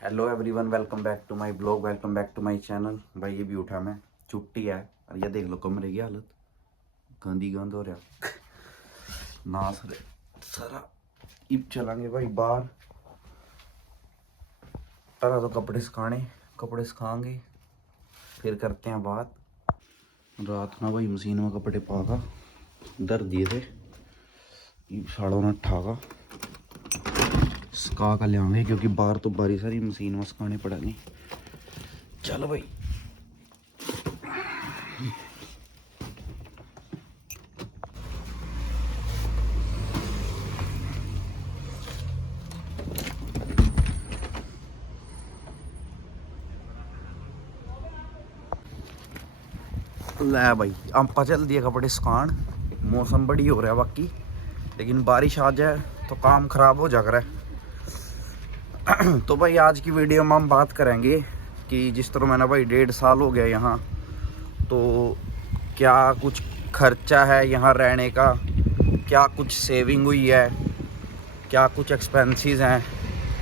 Hello everyone, welcome back to my blog, welcome back to my channel. भाई ये भी उठा मैं, छुट्टी है और ये देख लो कमरे की हालत, गंदी गंद हो रहा ना सर सारा। इब चलेंगे भाई बाहर, पहले तो कपड़े सुखाएंगे फिर करते हैं बात। रात ना भाई मशीन में कपड़े पाका दर दिए थे, इब साड़ों ने ठाका सुखा कर लियांगे क्योंकि बाहर तो बारी सारी मशीन में सुखाने पड़ेंगे। चलो भाई लै भाई अंपा चल दिए कपड़े सुखान। मौसम बड़ी हो रहा है बाकी, लेकिन बारिश आ जाए तो काम ख़राब हो जा रहा है। तो भाई आज की वीडियो में हम बात करेंगे कि जिस तरह मैंने भाई 1.5 साल हो गया यहाँ, तो क्या कुछ खर्चा है यहाँ रहने का, क्या कुछ सेविंग हुई है, क्या कुछ एक्सपेंसेस हैं,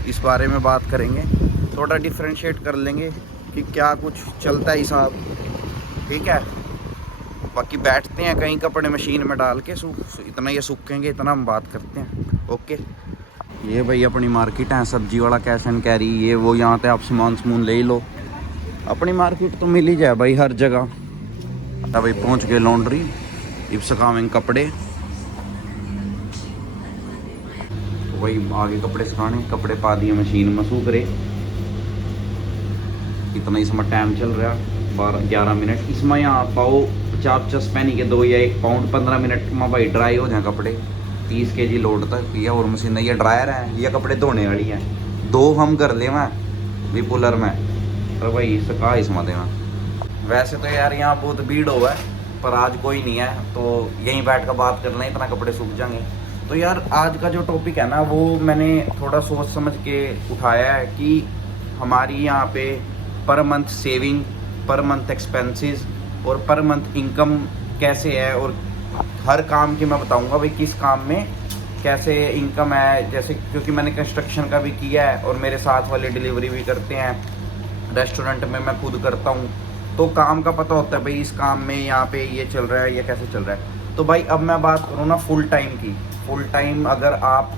इस बारे में बात करेंगे। थोड़ा डिफ्रेंशिएट कर लेंगे कि क्या कुछ चलता है हिसाब, ठीक है। बाकी बैठते हैं कहीं कपड़े मशीन में डाल के इतना ये सूखेंगे, इतना हम बात करते हैं। ओके, ये भाई अपनी मार्केट है, सब्जी वाला कैश एंड कैरी, ये वो, यहाँ पे आप सामान ले ही लो। अपनी मार्केट तो मिल ही जाए भाई हर जगह। अब भाई पहुँच गए लॉन्ड्री, इब सुखावेंगे कपड़े। वही आगे कपड़े सुखाने, कपड़े पा दिए मशीन में सूख रहे। इतना इसमें टाइम चल रहा 12-11 मिनट। इसमें यहाँ पाओ 50-50 पैनी के 2 या 1 पाउंड 15 मिनट में भाई ड्राई हो जाए कपड़े। 30 kg लोड तक किया और मशीन, ये ड्रायर है, ये कपड़े धोने वाली है। 2 हम कर ले मैं विपुलर में, और भाई सुखा इसमें दे मैं। वैसे तो यार यहाँ बहुत भीड़ हुआ है, पर आज कोई नहीं है तो यहीं बैठ कर बात करना, इतना कपड़े सूख जाएंगे। तो यार आज का जो टॉपिक है ना, वो मैंने थोड़ा सोच समझ के उठाया है कि हमारी यहाँ पे per month saving, per month expenses और पर मंथ इनकम कैसे है, और हर काम की मैं बताऊंगा भाई किस काम में कैसे इनकम है। जैसे क्योंकि मैंने कंस्ट्रक्शन का भी किया है और मेरे साथ वाले डिलीवरी भी करते हैं, रेस्टोरेंट में मैं खुद करता हूँ, तो काम का पता होता है भाई इस काम में यहाँ पे ये चल रहा है, ये कैसे चल रहा है। तो भाई अब मैं बात करूँ ना फुल टाइम की, फुल टाइम अगर आप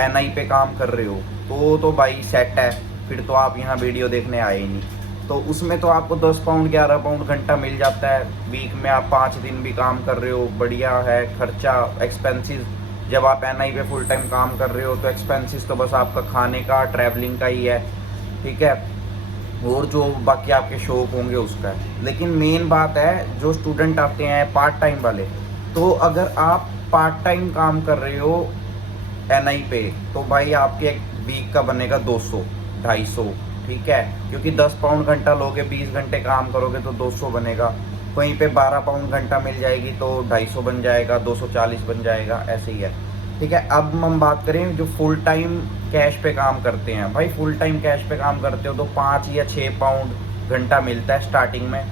NI पे काम कर रहे हो तो भाई सेट है, फिर तो आप यहाँ वीडियो देखने आए ही नहीं। तो उसमें तो आपको 10 पाउंड 11 पाउंड घंटा मिल जाता है, वीक में आप 5 दिन भी काम कर रहे हो, बढ़िया है। खर्चा एक्सपेंसेस, जब आप NI पे फुल टाइम काम कर रहे हो तो एक्सपेंसेस तो बस आपका खाने का, ट्रैवलिंग का ही है, ठीक है, और जो बाकी आपके शौक होंगे उसका है। लेकिन मेन बात है जो स्टूडेंट आते हैं पार्ट टाइम वाले, तो अगर आप पार्ट टाइम काम कर रहे हो NI पे, तो भाई आपके एक वीक का बनेगा 200-250, ठीक है, क्योंकि 10 पाउंड घंटा लोगे, 20 घंटे काम करोगे तो 200 बनेगा। कहीं पे 12 पाउंड घंटा मिल जाएगी तो 250 बन जाएगा, 240 बन जाएगा, ऐसे ही है, ठीक है। अब हम बात करें जो फुल टाइम कैश पे काम करते हैं, भाई फुल टाइम कैश पे काम करते हो तो 5 या 6 पाउंड घंटा मिलता है स्टार्टिंग में।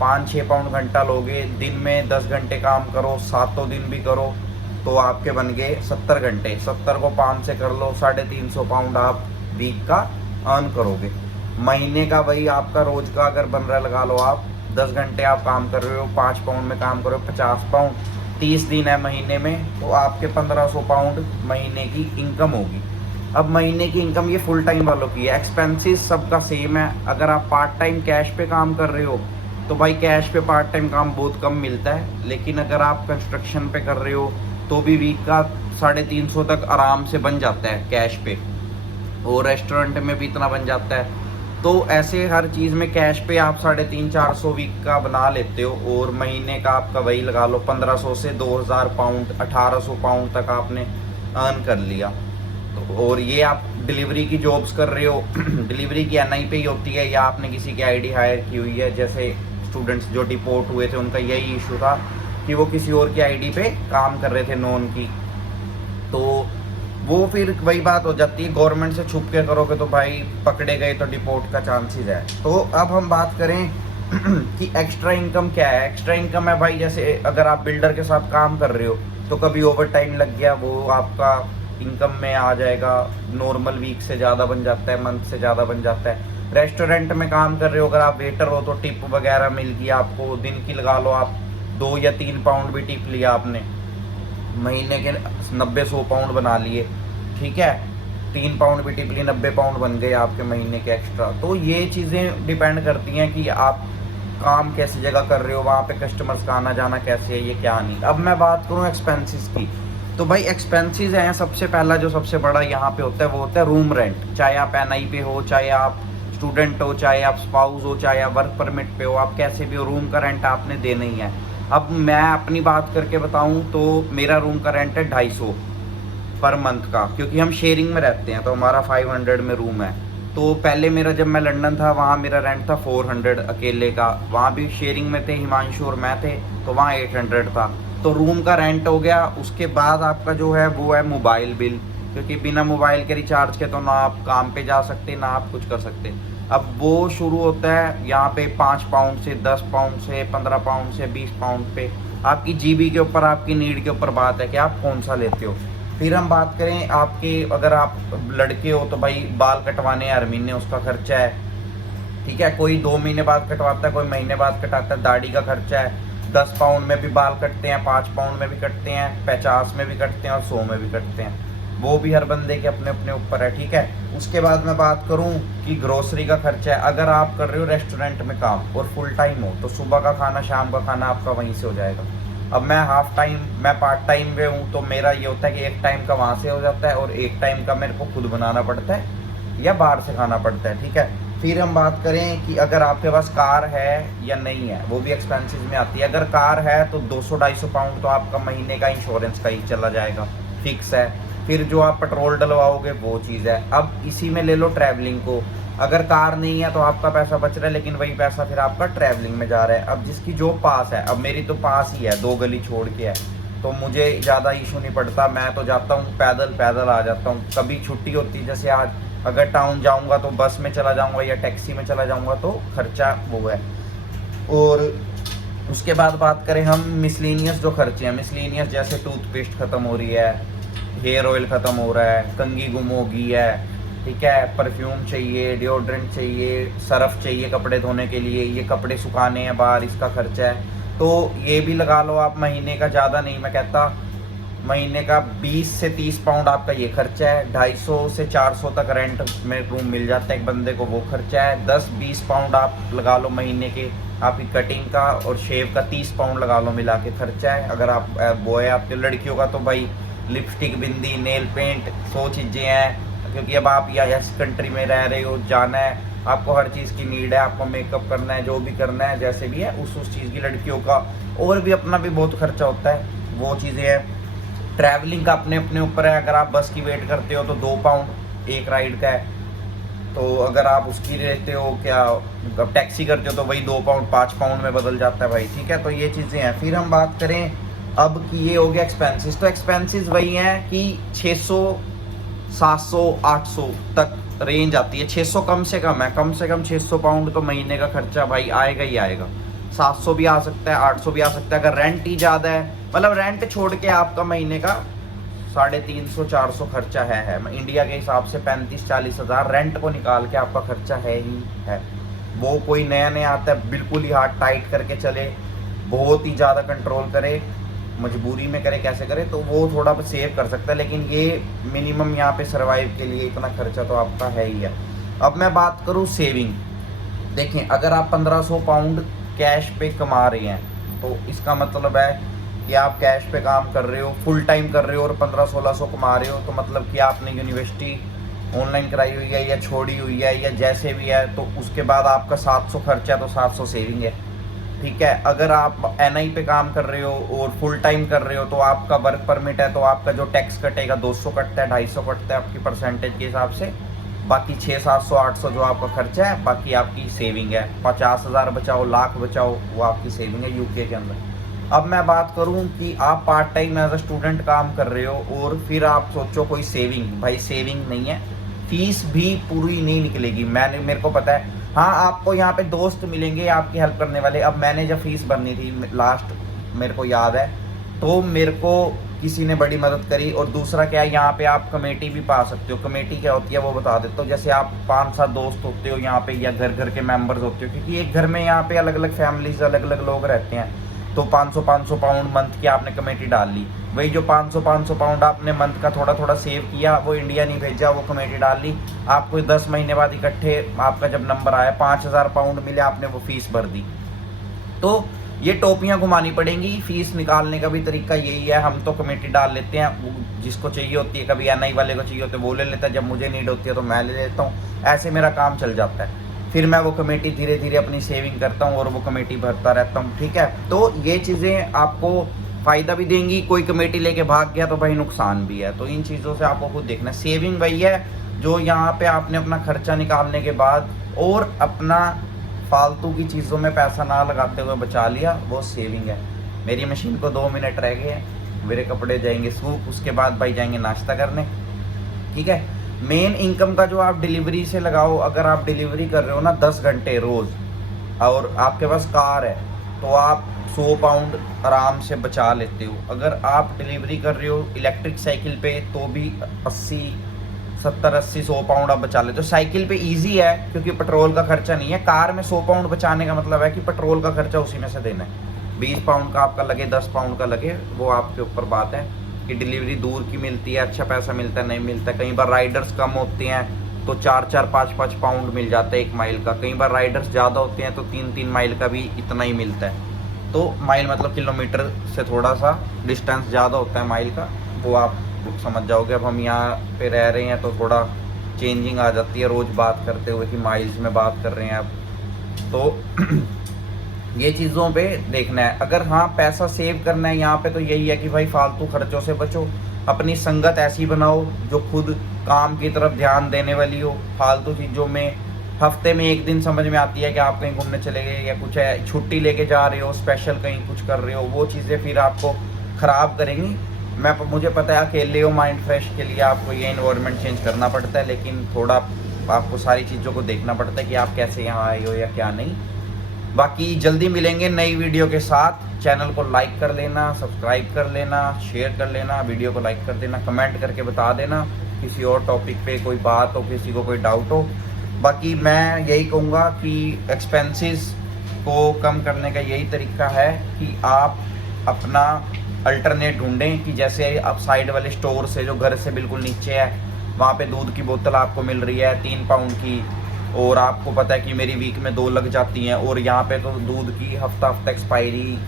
5-6 पाउंड घंटा लोगे, दिन में 10 घंटे काम करो, 7 दिन भी करो, तो आपके बन गए 70 घंटे। 70 को 5 से कर लो, 350 पाउंड आप वीक का अर्न करोगे। महीने का भाई आपका रोज का अगर बन रहा है, लगा लो आप 10 घंटे आप काम कर रहे हो, 5 पाउंड में काम कर रहे हो, 50 पाउंड, 30 दिन है महीने में, तो आपके 1500 पाउंड महीने की इनकम होगी। अब महीने की इनकम ये फुल टाइम वालों की है। एक्सपेंसेस सबका सेम है। अगर आप पार्ट टाइम कैश पे काम कर रहे हो तो भाई कैश पे पार्ट टाइम काम बहुत कम मिलता है, लेकिन अगर आप कंस्ट्रक्शन पे कर रहे हो तो भी वीक का 350 तक आराम से बन जाता है कैश पे, और रेस्टोरेंट में भी इतना बन जाता है। तो ऐसे हर चीज़ में कैश पे आप 350-400 वीक का बना लेते हो, और महीने का आपका वही लगा लो 1500 से 2000 पाउंड, 1800 पाउंड तक आपने अर्न कर लिया। तो और ये आप डिलीवरी की जॉब्स कर रहे हो डिलीवरी की NI पे ही होती है, या आपने किसी की ID हायर की हुई है। जैसे स्टूडेंट्स जो डिपोर्ट हुए थे उनका यही इशू था कि वो किसी और की ID पे काम कर रहे थे, नॉन की, तो वो फिर वही बात हो जाती है, गवर्नमेंट से छुप के करोगे तो भाई पकड़े गए तो डिपोर्ट का चांसेस है। तो अब हम बात करें कि एक्स्ट्रा इनकम क्या है। एक्स्ट्रा इनकम है भाई, जैसे अगर आप बिल्डर के साथ काम कर रहे हो तो कभी ओवर टाइम लग गया, वो आपका इनकम में आ जाएगा, नॉर्मल वीक से ज़्यादा बन जाता है, मंथ से ज़्यादा बन जाता है। रेस्टोरेंट में काम कर रहे हो, अगर आप वेटर हो तो टिप वगैरह मिल गई आपको, दिन की लगा लो आप 2 या 3 पाउंड भी टिप लिया आपने, महीने के 90-100 पाउंड बना लिए, ठीक है। 3 पाउंड भी टिप ली, 90 पाउंड बन गए आपके महीने के एक्स्ट्रा। तो ये चीज़ें डिपेंड करती हैं कि आप काम कैसी जगह कर रहे हो, वहाँ पे कस्टमर्स का आना जाना कैसे है, ये क्या नहीं। अब मैं बात करूँ एक्सपेंसेस की, तो भाई एक्सपेंसेस हैं, सबसे पहला जो सबसे बड़ा यहाँ पे होता है वो होता है रूम रेंट। चाहे आप NI पे हो, चाहे आप स्टूडेंट हो, चाहे आप स्पाउस हो, चाहे आप वर्क परमिट पे हो, आप कैसे भी हो, रूम का रेंट आपने देना ही है। अब मैं अपनी बात करके बताऊँ तो मेरा रूम का रेंट है 250 पर मंथ का, क्योंकि हम शेयरिंग में रहते हैं तो हमारा 500 में रूम है। तो पहले मेरा जब मैं लंदन था वहाँ मेरा रेंट था 400 अकेले का, वहाँ भी शेयरिंग में थे, हिमांशु और मैं थे, तो वहाँ 800 था। तो रूम का रेंट हो गया। उसके बाद आपका जो है वो है मोबाइल बिल, क्योंकि बिना मोबाइल के रिचार्ज के तो ना आप काम पे जा सकते ना आप कुछ कर सकते। अब वो शुरू होता है यहाँ पे 5 पाउंड से, 10 पाउंड से, 15 पाउंड से, 20 पाउंड पे, आपकी GB के ऊपर, आपकी नीड के ऊपर बात है कि आप कौन सा लेते हो। फिर हम बात करें आपके, अगर आप लड़के हो तो भाई बाल कटवाने हर महीने उसका खर्चा है, ठीक है। कोई 2 महीने बाद कटवाता है, कोई महीने बाद कटाता है। दाढ़ी का खर्चा है, 10 पाउंड में भी बाल कटते हैं, 5 पाउंड में भी कटते हैं, 50 में भी कटते हैं और 100 में भी कटते हैं। वो भी हर बंदे के अपने अपने ऊपर है, ठीक है। उसके बाद मैं बात करूं कि ग्रोसरी का खर्चा है। अगर आप कर रहे हो रेस्टोरेंट में काम और फुल टाइम हो तो सुबह का खाना शाम का खाना आपका वहीं से हो जाएगा। अब मैं हाफ टाइम, मैं पार्ट टाइम में हूँ, तो मेरा ये होता है कि 1 टाइम का वहाँ से हो जाता है और 1 टाइम का मेरे को खुद बनाना पड़ता है या बाहर से खाना पड़ता है, ठीक है। फिर हम बात करें कि अगर आपके पास कार है या नहीं है, वो भी एक्सपेंसेस में आती है। अगर कार है तो 200-250 पाउंड तो आपका महीने का इंश्योरेंस का ही चला जाएगा, फिक्स है। फिर जो आप पेट्रोल डलवाओगे वो चीज़ है। अब इसी में ले लो ट्रैवलिंग को, अगर कार नहीं है तो आपका पैसा बच रहा है, लेकिन वही पैसा फिर आपका ट्रैवलिंग में जा रहा है। अब जिसकी जो पास है, अब मेरी तो पास ही है, 2 गली छोड़ के है, तो मुझे ज़्यादा इशू नहीं पड़ता। मैं तो जाता हूँ पैदल आ जाता हूँ। कभी छुट्टी होती है, जैसे आज अगर टाउन जाऊँगा तो बस में चला जाऊँगा या टैक्सी में चला जाऊँगा, तो खर्चा वो है। और उसके बाद बात करें हम मिसलेनियस जो खर्चे हैं, मिसलेनियस जैसे टूथपेस्ट ख़त्म हो रही है, हेयर ऑयल ख़त्म हो रहा है, कंघी गुम हो गई है, ठीक है, परफ्यूम चाहिए, डिओड्रेंट चाहिए, सर्फ चाहिए कपड़े धोने के लिए, ये कपड़े सुखाने हैं बाहर, इसका खर्चा है। तो ये भी लगा लो आप महीने का, ज़्यादा नहीं मैं कहता, महीने का 20 से 30 पाउंड आपका ये खर्चा है। 250 से 400 तक रेंट में रूम मिल जाता है एक बंदे को, वो खर्चा है। 10-20 पाउंड आप लगा लो महीने के आपकी कटिंग का और शेव का, 30 पाउंड लगा लो मिला के खर्चा है। अगर आप बॉय आपके लड़कियों का तो भाई लिपस्टिक, बिंदी, नेल पेंट, 100 चीज़ें हैं, क्योंकि अब आप या इस कंट्री में रह रहे हो, जाना है आपको, हर चीज़ की नीड है, आपको मेकअप करना है, जो भी करना है जैसे भी है उस चीज़ की। लड़कियों का और भी अपना भी बहुत खर्चा होता है, वो चीज़ें हैं। ट्रैवलिंग का अपने अपने ऊपर है, अगर आप बस की वेट करते हो तो 2 पाउंड एक राइड का है, तो अगर आप उसकी लेते हो क्या, अब टैक्सी करते हो तो वही 2 पाउंड 5 पाउंड में बदल जाता है भाई, ठीक है। तो ये चीज़ें हैं। फिर हम बात करें अब कि ये हो गया एक्सपेंसेस, तो एक्सपेंसेस वही हैं कि 600, 700, 800 तक रेंज आती है। 600 कम से कम है, कम से कम 600 पाउंड तो महीने का खर्चा भाई आएगा ही आएगा। 700 भी आ सकता है, 800 भी आ सकता है, अगर रेंट ही ज़्यादा है, मतलब रेंट छोड़ के आपका महीने का 350-400 खर्चा है। इंडिया के हिसाब से 35-40 हज़ार रेंट को निकाल के आपका खर्चा है ही है। वो कोई नया नया आता है बिल्कुल ही हाथ टाइट करके चले, बहुत ही ज़्यादा कंट्रोल करे, मजबूरी में करे, कैसे करे, तो वो थोड़ा सेव कर सकता है, लेकिन ये मिनिमम यहाँ पे सर्वाइव के लिए इतना खर्चा तो आपका है ही है। अब मैं बात करूँ सेविंग, देखें अगर आप 1500 पाउंड कैश पे कमा रहे हैं तो इसका मतलब है कि आप कैश पे काम कर रहे हो, फुल टाइम कर रहे हो और 1500-1600 कमा रहे हो, तो मतलब कि आपने यूनिवर्सिटी ऑनलाइन कराई हुई है या छोड़ी हुई है या जैसे भी है, तो उसके बाद आपका 700 खर्चा है तो 700 सेविंग है, ठीक है। अगर आप NI पे काम कर रहे हो और फुल टाइम कर रहे हो तो आपका वर्क परमिट है, तो आपका जो टैक्स कटेगा 200 कटता है, 250 कटता है आपकी परसेंटेज के हिसाब से, बाकी 600-700-800 जो आपका खर्चा है, बाकी आपकी सेविंग है। 50,000 बचाओ, लाख बचाओ, वो आपकी सेविंग है UK के अंदर। अब मैं बात करूं कि आप part time as a student काम कर रहे हो और फिर आप सोचो कोई सेविंग, भाई सेविंग नहीं है, फीस भी पूरी नहीं निकलेगी। मेरे को पता है, हाँ आपको यहाँ पे दोस्त मिलेंगे आपकी हेल्प करने वाले। अब मैंने जब फीस भरनी थी लास्ट, मेरे को याद है तो मेरे को किसी ने बड़ी मदद करी। और दूसरा क्या है, यहाँ पे आप कमेटी भी पा सकते हो। कमेटी क्या होती है वो बता देता हूँ। जैसे आप 5-7 दोस्त होते हो यहाँ पे, या घर घर के मेंबर्स होते हो, क्योंकि एक घर में यहाँ पे अलग अलग फैमिलीज, अलग अलग लोग रहते हैं। तो 500 पाउंड मंथ की आपने कमेटी डाल ली। वही जो 500 पाउंड आपने मंथ का थोड़ा थोड़ा सेव किया, वो इंडिया नहीं भेजा, वो कमेटी डाल ली। आपको 10 महीने बाद इकट्ठे आपका जब नंबर आया 5000 पाउंड मिले, आपने वो फीस भर दी। तो ये टोपियाँ घुमानी पड़ेंगी। फीस निकालने का भी तरीका यही है। हम तो कमेटी डाल लेते हैं, वो जिसको चाहिए होती है, कभी एनआई वाले को चाहिए होती है वो ले लेता है, जब मुझे नीड होती है तो मैं ले लेता हूँ। ऐसे मेरा काम चल जाता है। फिर मैं वो कमेटी धीरे धीरे अपनी सेविंग करता हूँ और वो कमेटी भरता रहता हूँ, ठीक है। तो ये चीज़ें आपको फ़ायदा भी देंगी। कोई कमेटी लेके भाग गया तो भाई नुकसान भी है। तो इन चीज़ों से आपको खुद देखना है। सेविंग वही है जो यहाँ पे आपने अपना खर्चा निकालने के बाद और अपना फालतू की चीज़ों में पैसा ना लगाते हुए बचा लिया, वो सेविंग है। मेरी मशीन को 2 मिनट रह गए हैं, मेरे कपड़े जाएंगे सूख, उसके बाद भाई जाएंगे नाश्ता करने, ठीक है। मेन इनकम का जो आप डिलीवरी से लगाओ, अगर आप डिलीवरी कर रहे हो ना 10 घंटे रोज़, और आपके पास कार है, तो आप 100 पाउंड आराम से बचा लेते हो। अगर आप डिलीवरी कर रहे हो इलेक्ट्रिक साइकिल पे, तो भी 70-80-100 पाउंड आप बचा लेते हो। साइकिल पे इजी है क्योंकि पेट्रोल का खर्चा नहीं है। कार में 100 पाउंड बचाने का मतलब है कि पेट्रोल का खर्चा उसी में से देना है। 20 पाउंड का आपका लगे, 10 पाउंड का लगे, वो आपके ऊपर बात है कि डिलीवरी दूर की मिलती है, अच्छा पैसा मिलता है, नहीं मिलता है। कई बार राइडर्स कम होते हैं तो 4-4, 5-5 पाउंड मिल जाता है 1 माइल का। कई बार राइडर्स ज़्यादा होते हैं तो 3-3 माइल का भी इतना ही मिलता है। तो माइल मतलब किलोमीटर से थोड़ा सा डिस्टेंस ज़्यादा होता है माइल का, वो आप समझ जाओगे। अब हम यहाँ पे रह रहे हैं तो थोड़ा चेंजिंग आ जाती है रोज़ बात करते हुए कि माइल्स में बात कर रहे हैं अब। तो ये चीज़ों पे देखना है। अगर हाँ पैसा सेव करना है यहाँ पे, तो यही है कि भाई फालतू खर्चों से बचो। अपनी संगत ऐसी बनाओ जो खुद काम की तरफ ध्यान देने वाली हो। फालतू चीज़ों में हफ्ते में 1 दिन समझ में आती है कि आप कहीं घूमने चले गए या कुछ है, छुट्टी लेके जा रहे हो, स्पेशल कहीं कुछ कर रहे हो, वो चीज़ें फिर आपको ख़राब करेंगी। मुझे पता है अकेले हो, माइंड फ्रेश के लिए आपको ये इन्वायरमेंट चेंज करना पड़ता है, लेकिन थोड़ा आपको सारी चीज़ों को देखना पड़ता है कि आप कैसे यहाँ आए हो या क्या नहीं। बाकी जल्दी मिलेंगे नई वीडियो के साथ। चैनल को लाइक कर लेना, सब्सक्राइब कर लेना, शेयर कर लेना, वीडियो को लाइक कर देना, कमेंट करके बता देना किसी और टॉपिक पे कोई बात हो, किसी को कोई डाउट हो। बाकी मैं यही कहूँगा कि एक्सपेंसेस को कम करने का यही तरीका है कि आप अपना अल्टरनेट ढूंढें। कि जैसे आप साइड वाले स्टोर से जो घर से बिल्कुल नीचे है, वहाँ पे दूध की बोतल आपको मिल रही है 3 पाउंड की, और आपको पता है कि मेरी वीक में 2 लग जाती हैं, और यहाँ पे तो दूध की हफ्ता एक्सपायरी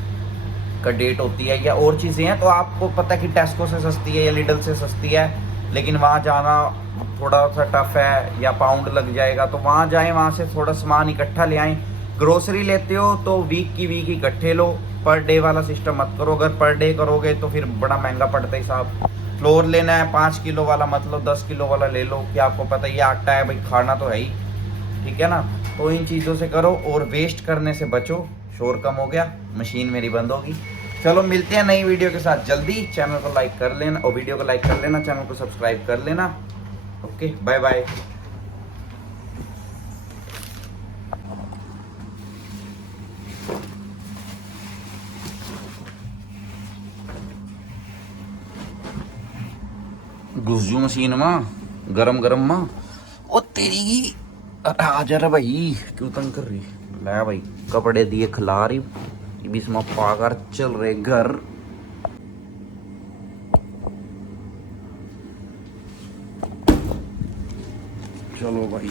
का डेट होती है या और चीज़ें हैं। तो आपको पता है कि टेस्को से सस्ती है या लिडल से सस्ती है, लेकिन वहाँ जाना थोड़ा सा टफ है या पाउंड लग जाएगा। तो वहाँ जाएं, वहाँ से थोड़ा सामान इकट्ठा ले आएँ। ग्रोसरी लेते हो तो वीक की वीक इकट्ठे लो, पर डे वाला सिस्टम मत करो। अगर पर डे करोगे तो फिर बड़ा महंगा पड़ता है साहब। फ्लोर लेना है 5 किलो वाला, मतलब 10 किलो वाला ले लो, कि आपको पता ही आटा है भाई, खाना तो है ही, ठीक है ना। तो इन चीज़ों से करो और वेस्ट करने से बचो। शोर कम हो गया, मशीन मेरी बंद होगी। चलो मिलते हैं नई वीडियो के साथ जल्दी। चैनल को लाइक कर लेना और वीडियो को लाइक कर लेना, चैनल को सब्सक्राइब कर लेना। Okay, bye bye. घुस जू मशीन में गरम गरम में। ओ तेरी की, अरे आ जा रहा भाई, क्यों तंग कर रही। ला भाई कपड़े दिए खिला रही, बीच में पाकर चल रहे घर। चलो भाई।